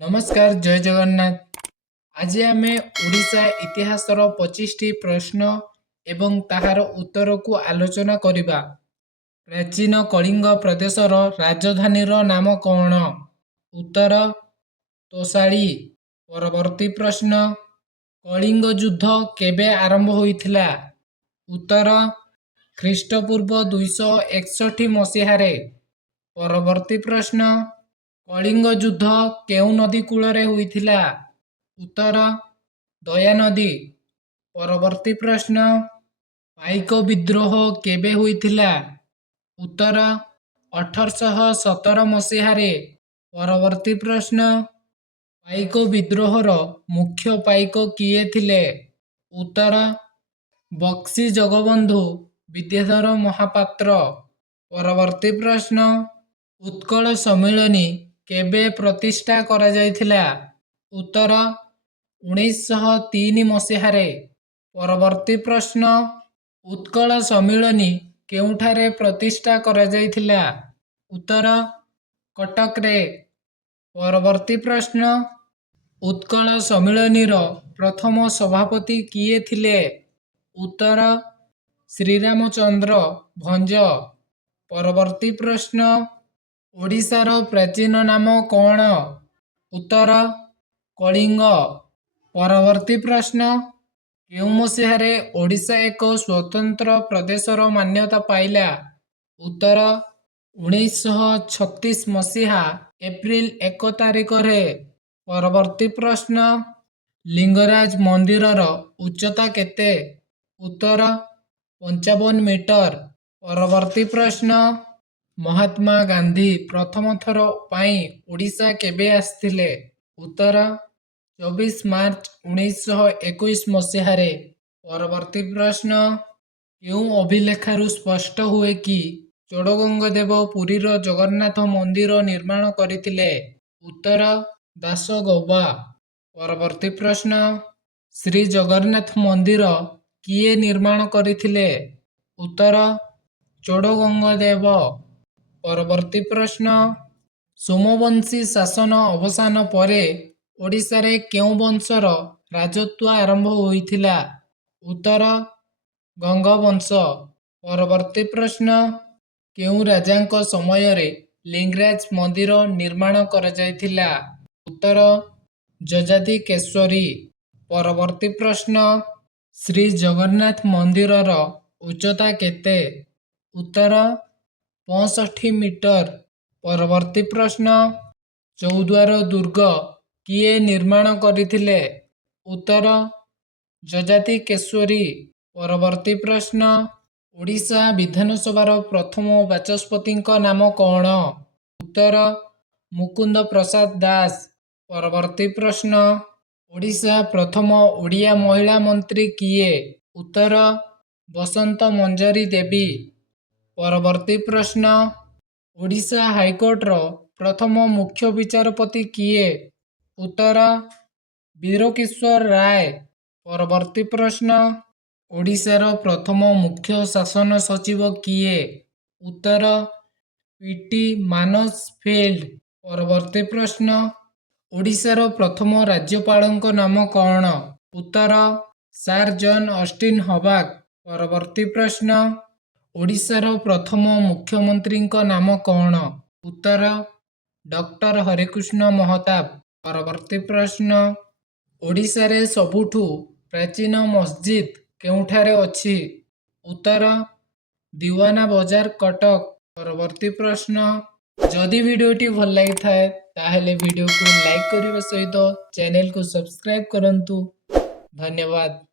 नमस्कार जय जगन्नाथ। आज आमे ओडिशा इतिहासर 25टी प्रश्न एवं ताहार उत्तर को आलोचना करिबा। प्राचीन कलिंग प्रदेशर राजधानीर नाम कौन? उत्तर तोसाली। परवर्ती प्रश्न कलिंग युद्ध केबे आरंभ होइथिला? उत्तर ख्रीष्टपूर्व 261 मसीहारे। परवर्ती प्रश्न कलिंग युद्ध केउ नदी कूलरे होइथिला? उत्तर दया नदी। परवर्ती प्रश्न पाइक विद्रोह केबे होइथिला? उत्तर 1817 मसीहारे। परवर्ती प्रश्न पाइक विद्रोहर मुख्य पाइक किए थिले? उत्तर बक्सी जगबंधु विद्याधर महापात्र। परवर्ती प्रश्न उत्कल सम्मिलनी केबे प्रतिष्ठा करा जायथिला? उत्तर 1903 मसीहारे। परवर्ती प्रश्न उत्कल सम्मिलनी केउठारे प्रतिष्ठा करा जायथिला? उत्तर कटक रे। परवर्ती प्रश्न उत्कल सम्मिलनीर प्रथम सभापति किए थिले? उत्तर श्रीरामचंद्र भंज। परवर्ती प्रश्न ओडिशार प्राचीन नाम कौन? उत्तर कलिंग। परवर्ती प्रश्न केउ मसीहारे ओडिशा एक स्वतंत्र प्रदेशर मान्यता पाइला? उत्तर 1936 मसीहा एप्रिल 1 तारिख रे। परवर्ती प्रश्न लिंगराज मंदिरर उच्चता केते? उत्तर 55 मीटर। परवर्ती प्रश्न महात्मा गांधी प्रथम थर पाई ओडिशा केबे आस्थिले? उत्तर 24 मार्च 1921 मसीहारे। परवर्ती प्रश्न केउ अभिलेखारु स्पष्ट हुए कि चोडगंग देव पुरीर जगन्नाथ मंदिर निर्माण करिथिले? उत्तर दास गौबा। परवर्ती प्रश्न श्री जगन्नाथ मंदिर किए निर्माण करिथिले? उत्तर चोडगंग देव। परवर्ती प्रश्न सोमवंशी शासन अवसान परे ओडिशा रे केउ वंशर राजत्व आरंभ होइथिला? उत्तर गंग वंश। परवर्ती प्रश्न केउ राजांक समय रे लिंगराज मंदिर निर्माण करा जायथिला? उत्तर जजाति केशरी। परवर्ती प्रश्न श्री जगन्नाथ मंदिरर उच्चता केते? उत्तर 65 मीटर। परवर्ती प्रश्न चौद्वार दुर्ग किए निर्माण करिथिले? उत्तर जजाति केशरी। परवर्ती प्रश्न ओडिशा विधानसभार प्रथम बाचस्पतिଙ୍କ नाम कौन? उत्तर मुकुंद प्रसाद दास। परवर्ती प्रश्न ओडिशा प्रथम ओडिया महिला मंत्री किए? उत्तर बसंत मंजरी देवी। परवर्ती प्रश्न ओडिशा हाईकोर्टर प्रथम मुख्य विचारपति किए? उत्तर वीरकिशोर राय। परवर्ती प्रश्न ओडिशार प्रथम मुख्य शासन सचिव किए? उत्तर पीटी मानसफिल्ड। परवर्ती प्रश्न ओडिशार प्रथम राज्यपालଙ୍କ नाम कौन? उत्तर सार जॉन ऑस्टिन हबाक। परवर्ती प्रश्न ओडिशार प्रथम मुख्यमंत्रीଙ୍କ नाम कौन? उत्तर डॉक्टर हरिकृष्ण महताब। परवर्ती प्रश्न ओडिशा रे सबुठु प्राचीन मस्जिद केउठारे अछि? उत्तर दीवाना बाजार कटक। परवर्ती प्रश्न जदि वीडियोटी भल लागि थाए ताहेले वीडियो को लाइक करिवा सहित चैनल को सब्सक्राइब करंतु। धन्यवाद।